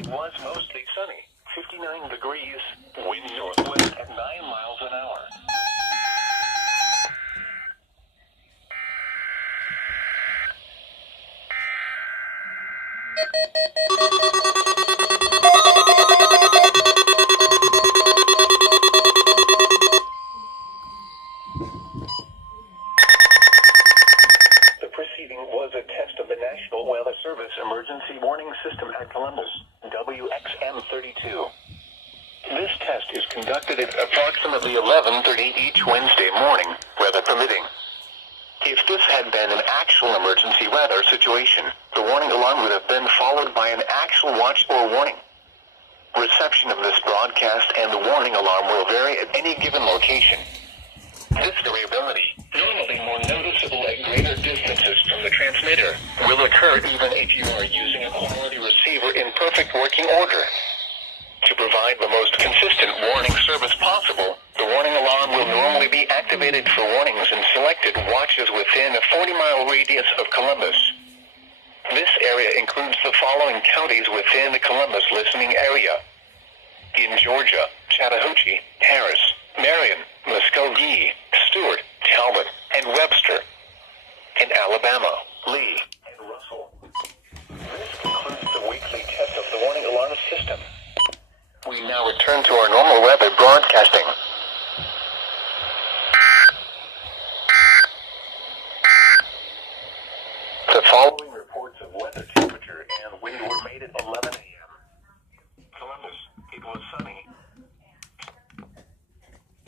It was mostly sunny, 59 degrees, wind northwest at 9 miles an hour. The proceeding was a test of the National Weather Service Emergency Warning System at Columbus, WXM-32. This test is conducted at approximately 11:30 each Wednesday morning, weather permitting. If this had been an actual emergency weather situation, the warning alarm would have been followed by an actual watch or warning. Reception of this broadcast and the warning alarm will vary at any given location. This variability, normally more noticeable at greater distances from the transmitter, will occur even if you are using a quality receiver in perfect working order. To provide the most consistent warning service possible, the warning alarm will normally be activated for warnings in selected watches within a 40-mile radius of Columbus. This area includes the following counties within the Columbus listening area: in Georgia, Chattahoochee, Harris, Marion, Muskogee, Stewart, Talbot, and Webster. In Alabama,